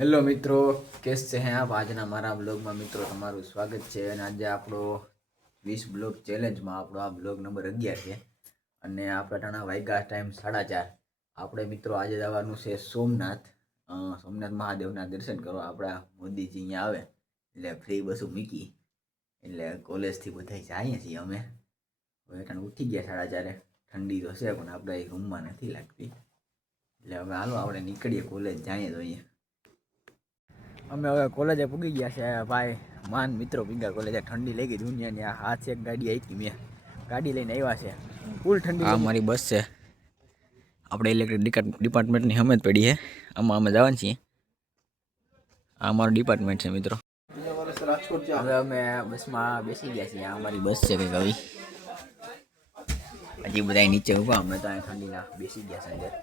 Hello મિત્રો, case છે હે આપ? આજના મારા બ્લોગમાં મિત્રો તમારું સ્વાગત છે અને આજે આપણો વીસ બ્લોગ ચેલેન્જમાં આપણો આ બ્લોગ નંબર અગિયાર છે. અને આપણા ટાણા વાગ્યા ટાઈમ સાડા ચાર. આપણે મિત્રો આજે જવાનું છે સોમનાથ. સોમનાથ મહાદેવના દર્શન કરવા. આપણા મોદીજી અહીંયા આવે. એટલે ફ્રી બસું મૂકી. એટલે કોલેજથી બધા જઈએ છીએ અમે. હવે ટાણે ઉઠી ગયા સાડા ચારે. ઠંડી તો છે, પણ આપણે રૂમમાં નથી લાગતી. એટલે હવે હાલો, આપણે નીકળીએ કોલેજ જઈએ જોઈએ અમે હવે કોલેજે પૂગી ગયા છે ભાઈ માન મિત્રો ભીગા કોલેજે ઠંડી લાગી દુનિયાની આ હાથ એક ગાડી આવી મેં ગાડી લઈને આવ્યા છે ફૂલ ઠંડી આ મારી બસ છે આપણે ઇલેક્ટ્રિક ડિપાર્ટમેન્ટની હમે જ પડી છે આમાં અમે જવાનું છીએ આ અમારું ડિપાર્ટમેન્ટ છે મિત્રો હવે અમે બસમાં બેસી ગયા છીએ આ અમારી બસ છે કંઈક આવી હજી બધા નીચે ઊભા અમે તો અહીં ઠંડીના બેસી ગયા છે અંદર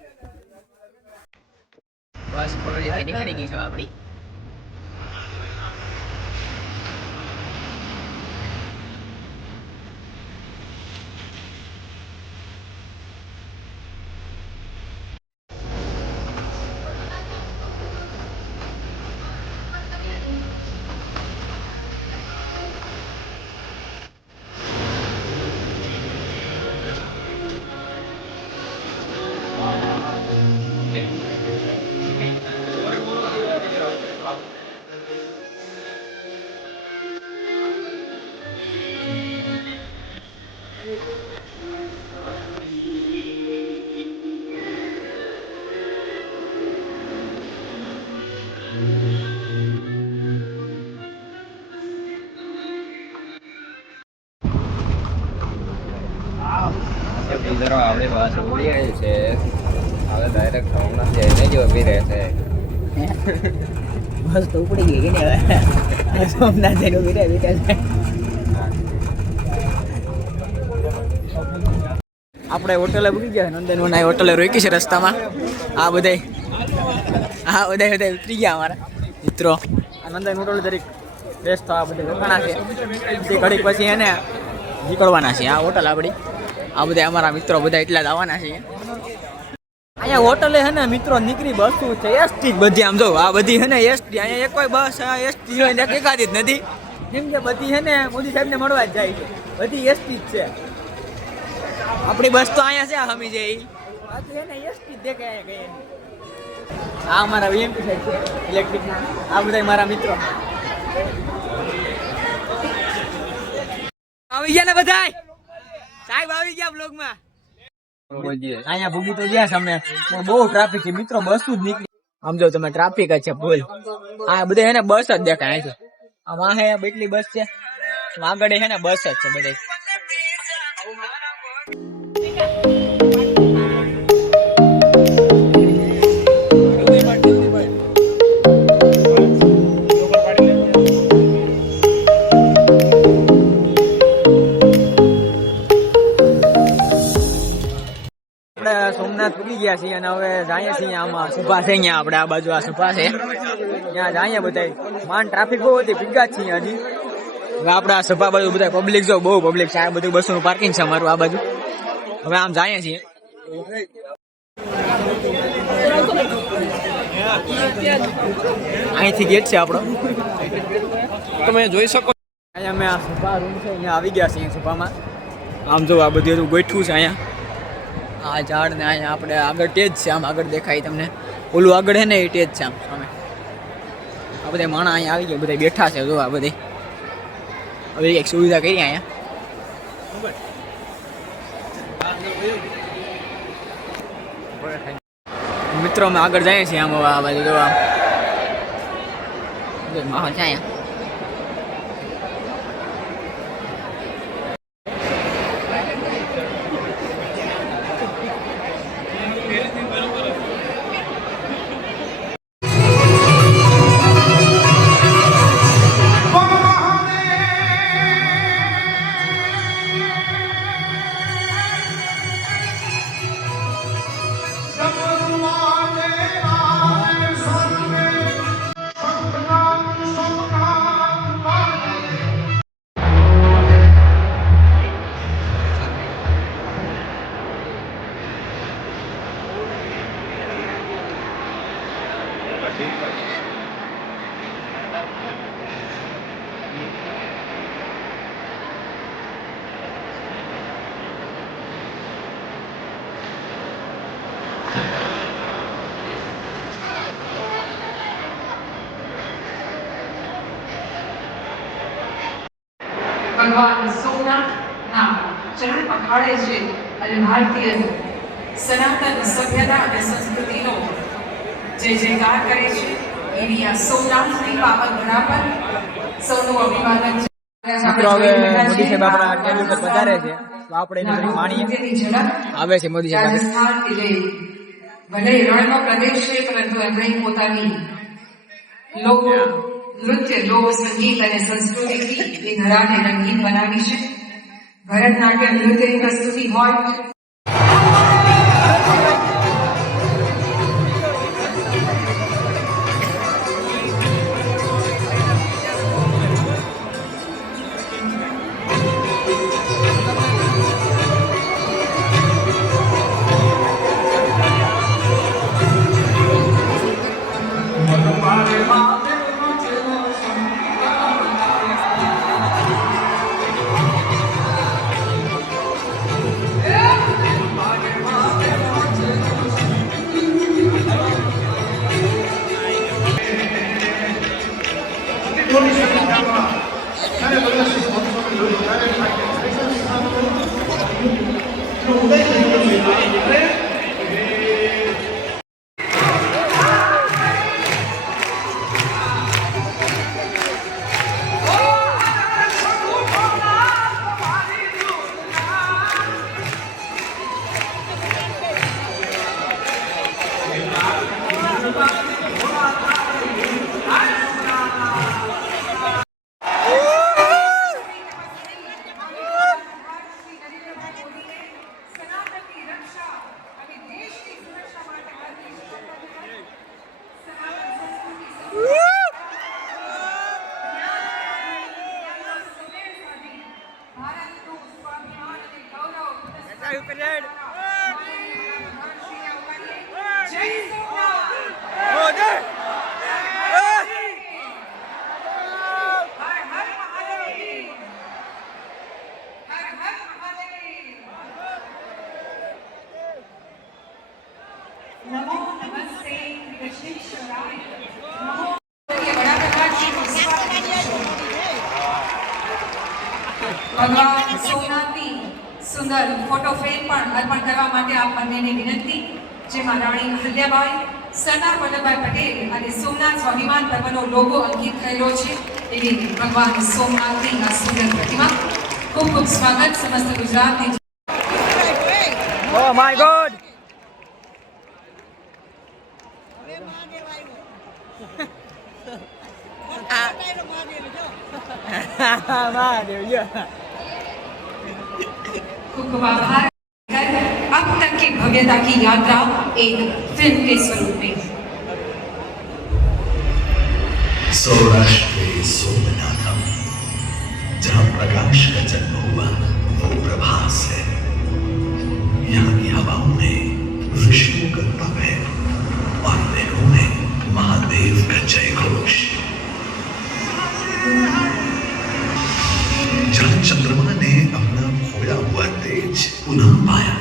બસ કોલેજથી નીકળી ગઈ છે આપણી આપણી આવી છે. હવે ઊભી બસ તો ઉપડી ગઈ કે સોમનાથ જઈને ઊભી રહે, બીજા આપણે હોટલે પૂકી ગયા નંદન વનાઈ હોટલે રોકી છે રસ્તામાં. આ બધાય આ બધાય બધા ઉતરી ગયા અમારા. મિત્રો, આ નંદન હોટલ દરેક બેસ્ટ થવા બધા રોકાણા છે. તે ઘડીક પછી એને નીકળવાના છે આ હોટલ આપણી. આ બધા અમારા મિત્રો બધા એટલા જ આવવાના છે. અહીંયા હોટલે હે ને મિત્રો નીકળી બસો છે? એસટી જ બધી આમ જો, આ બધી હે ને એસટી અહીંયા એક કોઈ બસ એસટી હોય એકાદી જ નથી. કેમ કે બધી હે ને મોદી સાહેબને મળવા જ જાય છે. બધી એસટી જ છે. આપણી બસ તો અહીંયા છે હમી ઈ. બાકી હે ને એસટી જ દેખાય ગઈ આ અમારા વીએમપી સાહેબ છે ઇલેક્ટ્રિક આ બધા મારા મિત્રો. આવી ગયા ને બધાય? સાહેબ, આવી ગયા બ્લોગમાં અહીંયા ભૂગી તો ગયા સામે બહુ ટ્રાફિક છે. મિત્રો, બસ જ નીકળી. આમ જો તમે ટ્રાફિક જ છે ફૂલ આ બધા હે ને બસ જ દેખાય છે. આ વાહે બેટલી બસ છે. આગળ હે ને બસ જ છે બધા અને છે આમાં. સુભા છે અહીંયા આપણે આ બાજુ, આ સુભા છે. ત્યાં જાય બધા માન ટ્રાફિક બહુ હતી, ભીગા જ હજી. આપણે આ સભા બાજુ બધા પબ્લિક જો, બહુ પબ્લિક છે. આ બધું બસોનું પાર્કિંગ છે અમારું આ બાજુ. હવે આમ જાઈએ છીએ. અહીંથી ગેટ છે આપણો. તમે જોઈ શકો. અહીંયા અમે આ સભા રૂમ છે, અહીંયા આવી ગયા છીએ સભામાં. આમ જો આ બધું ગોઠવું છે અહીંયા. આ ઝાડ ને અહીંયા આપણે આગળ તેજ છે, આમ આગળ દેખાય તમને. ઓલું આગળ છે ને એ તેજ છે આમ સામે. આ બધા માણસ અહીંયા આવી ગયા, બધા બેઠા છે, જો આ બધી. હવે એક સુવિધા કરી અહીંયા. મિત્રો, અમે આગળ જઈએ છીએ આમ આ બાજુ જોવા માહોલ છે અહીંયા. ભગવાન સોમનાથના ચરણ પખાડે છે અને ભારતીય સનાતન સભ્યતા અને સંસ્કૃતિનો જે જયકાર કરે છે એવી આ સોમનાથની પાવન ઘણા પર સૌનું અભિવાદન છે. મિત્રો હવે મોદી સાહેબ આપણા ટેબલ પર પધારે છે. તો આપણે એને માણીએ આવે છે મોદી સાહેબ ભલે રણનો પ્રદેશ છે પરંતુ એમણે પોતાની લોક નૃત્ય લોક સંગીત અને સંસ્કૃતિથી એ ધરાને રંગીન બનાવી છે. ભરતનાટ્યમ નૃત્યની પ્રસ્તુતિ હોય ગૌરવ જય સોમનાથ હર હર મહાદેવ હર હર મહાદેવ નમો નમસ્તે વિશ્વેશ્વરાય નમો ભગવાન સોમનાથની સુંદર ફોટો ફ્રેમ પણ અર્પણ કરવા માટે આપ બંનેને વિનંતી જેમાં રાણી અહલ્યાબાઈ સરદાર વલ્લભભાઈ પટેલ અને સોમનાથ સ્વાભિમાન પર્વનો લોગો અંકિત થયેલો છે એવી ભગવાન સોમનાથની આ સુંદર પ્રતિમા ખૂબ ખૂબ સ્વાગત સમસ્ત ગુજરાતની ઓ માય ગોડ મહાદેવ યો आभार। अब तक की भव्यता की यात्रा एक फ़िल्म के स्वरूप में। जहाँ प्रकाश का जन्म हुआ, वो प्रभास है। यहाँ की हवाओं में ऋषियों का तप है, और दिनों में महादेव का जय घोष जहाँ चंद्रमा ने तेज पुनः पाया,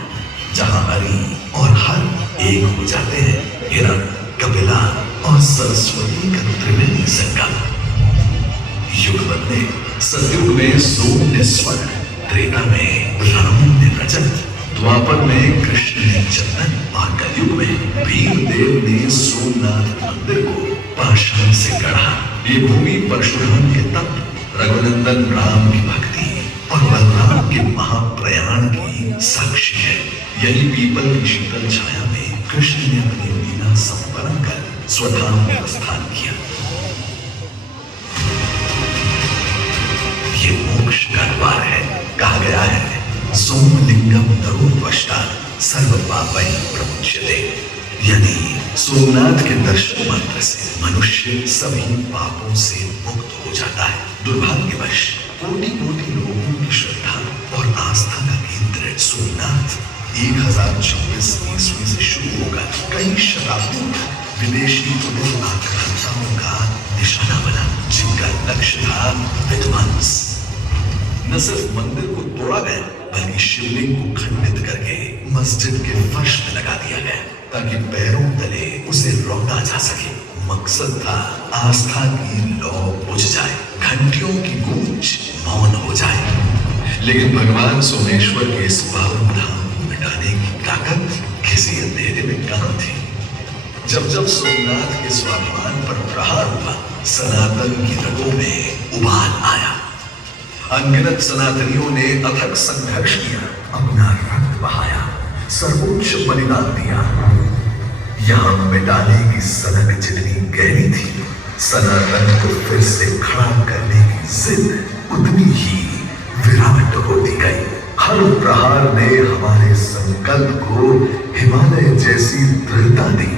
जहाँ हरि और हर एक हो जाते हैं। हिरण, कपिला और सरस्वती का त्रिवेणी संगम युग बदले सतयुग में सोम ने स्वर्ग त्रेता में राम ने रजत द्वापर में कृष्ण ने चंदन, और कलयुग में भीम देव ने सोमनाथ मंदिर को पाषाण से गढ़ा। ये भूमि परशुराम के तप रघुनंदन राम की भक्ति। और बलराम के महाप्रयाण की साक्षी है। यही पीपल की शीतल छाया में कृष्ण ने अपनी लीला संपन्न कर स्वधाम में प्रस्थान किया। ये मोक्ष का द्वार है, कहा गया है। सोमलिंगम तरुपष्टा सर्व पापै प्रमुच्यते। यानी सोमनाथ के दर्शन मात्र से मनुष्य सभी पापों से मुक्त हो जाता है, दुर्भाग्यवश। कोटि कोटि लोगों की श्रद्धा और आस्था का केंद्र सोमनाथ। एक हज़ार चौबीस ईस्वी से शुरू होकर कई शताब्दियों तक विदेशी आक्रांताओं का निशाना बना, जिनका लक्ष्य था विध्वंस न सिर्फ़ मंदिर को तोड़ा गया, बल्कि शिवलिंग को खंडित करके मस्जिद के फर्श में लगा दिया गया, ताकि पैरों तले उसे रोका जा सके। मकसद था आस्था की लौ बुझ जाए, घंटियों की गूंज मौन हो जाए। लेकिन भगवान सोमेश्वर के इस पावन धाम को मिटाने की ताकत किसी अंधेरे में कहाँ थी? जब जब सोमनाथ के स्वाभिमान पर प्रहार हुआ, सनातन की रगों में उबाल आया। अनगिनत सनातनियों ने अथक संघर्ष किया, अपना रक्त बहाया, सर्वोच्च बलिदान दिया। यहाँ मिटाने की सनक जितनी गहरी थी, सनातन को फिर से खड़ा करने की जिद उतनी ही विराट होती गई। हर प्रहार ने हमारे संकल्प को हिमालय जैसी दृढ़ता दी।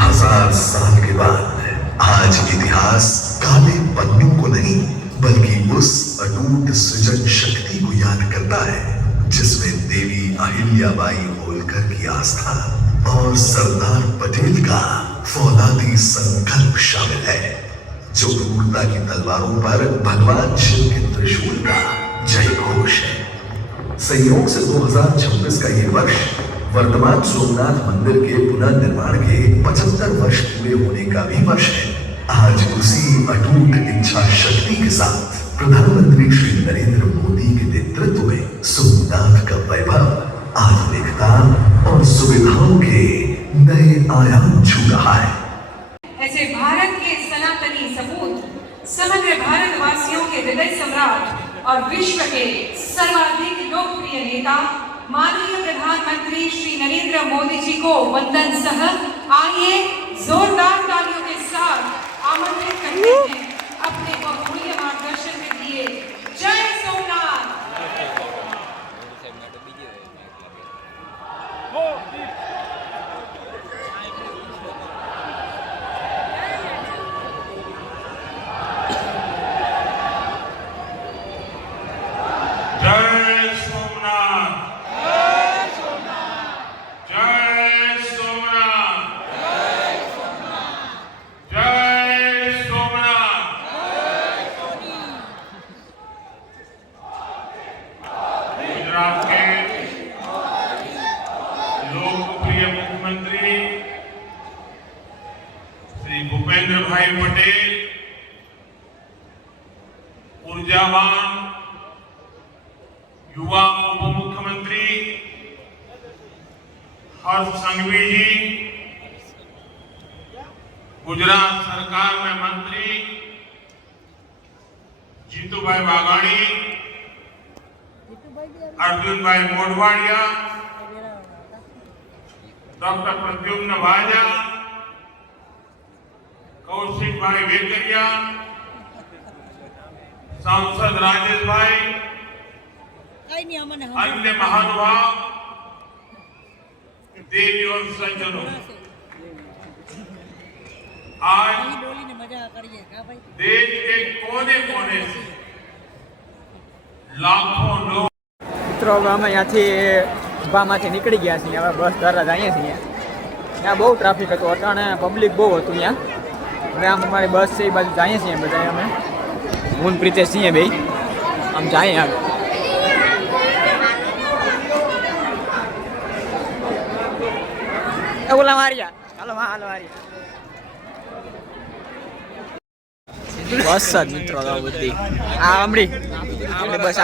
हज़ार साल के बाद आज इतिहास काले पन्नों को नहीं, बल्कि उस अटूट सृजन शक्ति को याद करता है, जिसमें देवी अहिल्याबाई होलकर की आस्था। और सरदार पटेल का फौलादी संकल्प शामिल है, जो क्रूरता की तलवारों पर भगवान शिव के त्रिशूल का जय घोष है। संयोग से 2026 का ये वर्ष वर्तमान सोमनाथ मंदिर के पुनर्निर्माण के 75 वर्ष पूरे होने का भी वर्ष है। आज उसी अटूट इच्छा शक्ति के साथ प्रधानमंत्री श्री नरेंद्र मोदी के नेतृत्व में सोमनाथ का वैभव आधुनिकता और सुविधाओं के नए आयाम छू रहा है। ऐसे भारत के सनातनी सपूत, समग्र भारतवासियों के हृदय सम्राट और विश्व के सर्वाधिक लोकप्रिय नेता, माननीय प्रधानमंत्री श्री नरेंद्र मोदी जी को वंदन सह आइए जोरदार तालियों के साथ आमंत्रित करते हैं अपने ભાઈ પટેલ ઉર્જાવાન યુવા ઉપમુખ્યમંત્રી હર્ષ સંઘવીજી ગુજરાત सरकार में मंत्री जीतूभाई अर्जुन भाई मोटवाड़िया, डॉक्टर प्रद्युम्न भाजा कौशिक भाई वेकरिया सांसद राजेश भाई કઈ નહીં અમને अन्य महानुभाव देवी और सज्जनों आज ડોલીને મજા કરીએ કા ભાઈ देश के कोने कोने से लाखों लोग મિત્રો હવે અમે અહીંયાથી ઉભામાંથી નીકળી ગયા છીએ હવે બસ દ્વારા જઈએ છીએ ત્યાં બહુ ટ્રાફિક હતું અટાણે પબ્લિક બહુ હતું ત્યાં હવે આમ અમારી બસ છે, એ બાજુ જઈએ છીએ બધા અમે. હું પ્રિતેશ છીએ બે. આમ જઈએ આગળ ઓલા માર્યા હા, હાલો બસ આ હમણી આપણી બસ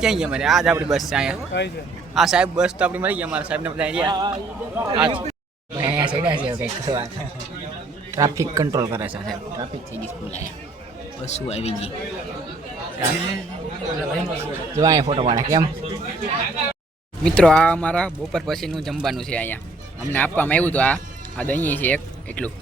ક્યાં ગઈ અમારી? આજ આપણી બસ છે અહીંયા. આ સાહેબ, બસ તો આપણી મળી ગઈ અમારા. સાહેબને બધા અહીંયા સાઈડ છે કંઈક કરવા ટ્રાફિક કંટ્રોલ કરે છે સાહેબ ટ્રાફિક થઈ ગઈ સ્કૂલ અહીંયા બસો આવી ગઈ જો અહીંયા ફોટો પાડે કેમ મિત્રો આ અમારા બપોર પછીનું જમવાનું છે અહીંયા અમને આપવામાં આવ્યું હતું આ આ દહીં છે એક એટલું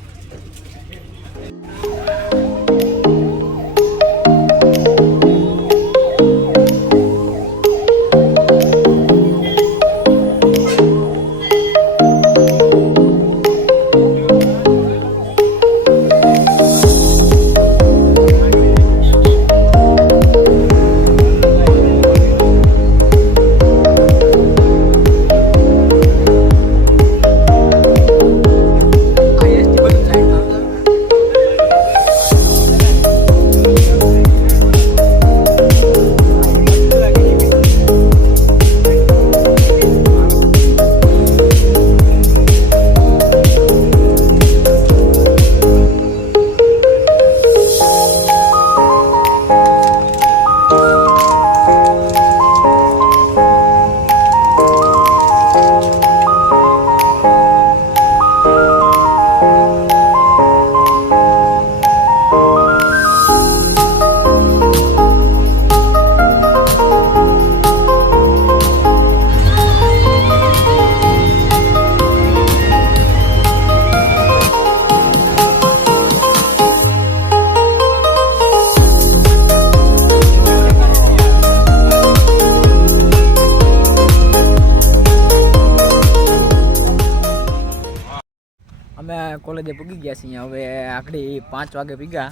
કોલેજે પૂગી ગયા છીએ. હવે આખડી પાંચ વાગે પીગા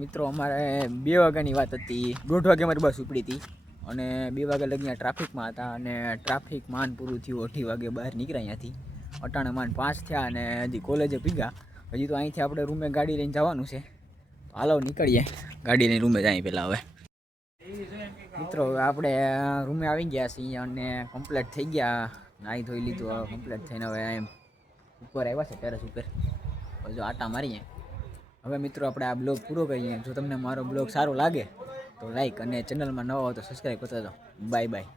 મિત્રો, અમારે બે વાગ્યાની વાત હતી. દોઢ વાગે અમારી બસ ઉપડી હતી અને બે વાગે લગી ટ્રાફિકમાં હતા અને ટ્રાફિક માન પૂરું થયું. અઢી વાગે બહાર નીકળ્યા અહીંયાથી. અટાણે માન પાંચ થયા અને હજી કોલેજે પીગા હજી તો અહીંથી આપણે રૂમે ગાડી લઈને જવાનું છે. હાલો નીકળીએ. ગાડી લઈને રૂમે જાય પહેલાં હવે. મિત્રો, હવે આપણે રૂમે આવી ગયા છીએ અને કમ્પ્લીટ થઈ ગયા. નાહી ધોઈ લીધું કમ્પ્લીટ થઈને હવે એમ ઉપર આવ્યા છે ટેરેસ ઉપર. જો આટા મારીએ. હવે મિત્રો આપણે આ બ્લોગ પૂરો કરીએ. જો તમને મારો બ્લોગ સારો લાગે, તો લાઈક અને ચેનલમાં નવા હોય તો સબસ્ક્રાઈબ કરતા જાઓ. Bye bye